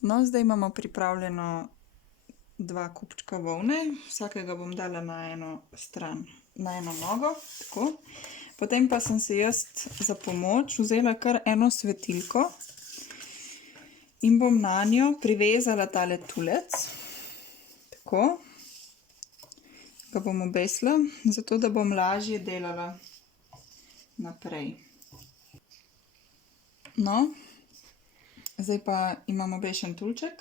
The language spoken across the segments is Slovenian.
No, zdaj imamo pripravljeno 2 kupčka volne, vsakega bom dala na eno stran, na eno nogo, tako. Potem pa sem si jaz za pomoč vzela kar eno svetilko in bom nanjo privezala tale tulec, tako. Ga bom obesila, zato da bom lažje delala naprej. No, zdaj pa imam obešen tulček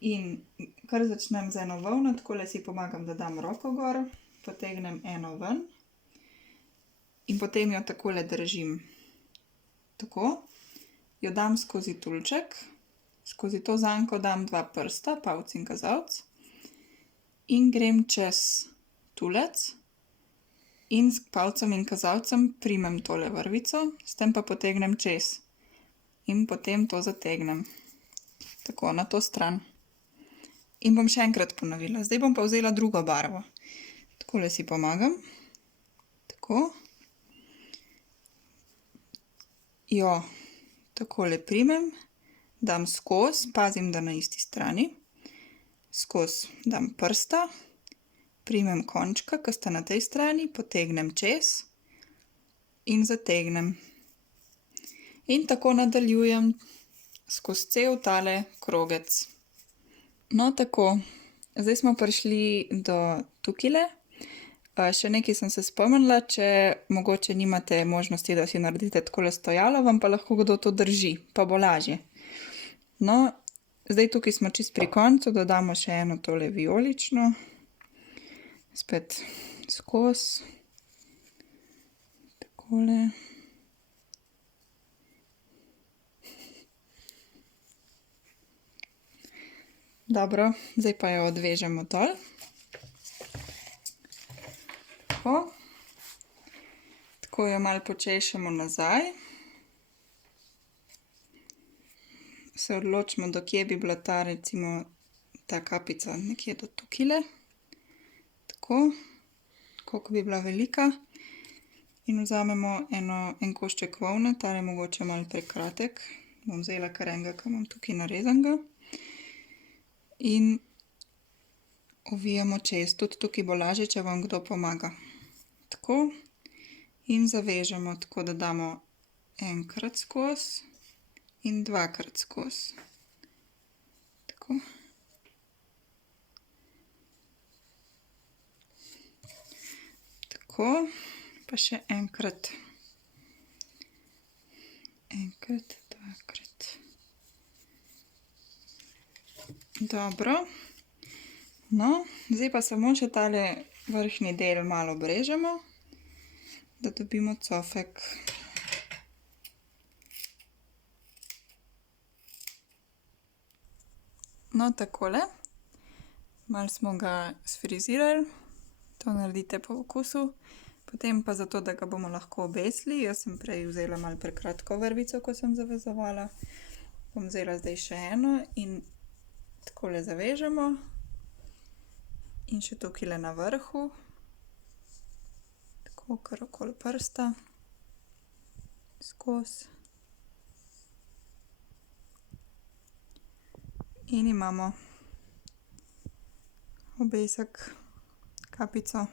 in kar začnem z eno volno, takole si pomagam, da dam roko gor, potegnem eno ven in potem jo takole držim. Tako, jo dam skozi tulček, skozi to zanko dam 2 prsta, palec in kazalec, in grem čez tulec in s palcem in kazalcem primem tole vrvico, s tem pa potegnem čez in potem to zategnem. Tako, na to stran. In bom še enkrat ponovila. Zdaj bom pa vzela drugo barvo. Takole si pomagam. Tako. Jo takole primem, dam skozi, pazim, da na isti strani. Skozi dam prsta, primem končka, ki sta na tej strani, potegnem čez in zategnem. In tako nadaljujem skozi cel tale krogec. No, tako. Zdaj smo prišli do tukajle. Še nekaj sem se spomnila, če mogoče nimate možnosti, da si naredite takole stojalo, vam pa lahko kdo to drži, pa bo lažje. No, zdaj tukaj smo čisto pri koncu, dodamo še eno tole vijolično. Spet skozi. Takole. Dobro, zdaj pa jo odvežemo dol. Tako. Tako jo malo počešemo nazaj. Se odločimo, do kje bi bila ta, recimo, ta kapica nekje do tukajle. Tako. Koliko bi bila velika. In vzamemo en košček volne, tale je mogoče malo prekratek. Bom vzela kar enega, ki imam tukaj narezanega. In ovijamo čez. Tudi tukaj bo lažje, če vam kdo pomaga. Tako. In zavežemo, tako da damo enkrat skozi in dvakrat skozi. Tako. Tako. Pa še enkrat. Enkrat, dvakrat. Dobro. No, zdaj pa samo še tale vrhnji del malo obrežemo, da dobimo cofek. No, takole. Malo smo ga sfrizirali. To naredite po okusu. Potem pa zato, da ga bomo lahko obesili, jaz sem prej vzela malo prekratko vrvico, ko sem zavezovala. Bom vzela zdaj še eno in takole zavežemo. In še tukajle na vrhu. Tako, kar okoli prsta. Skozi. In imamo obesek, kapico.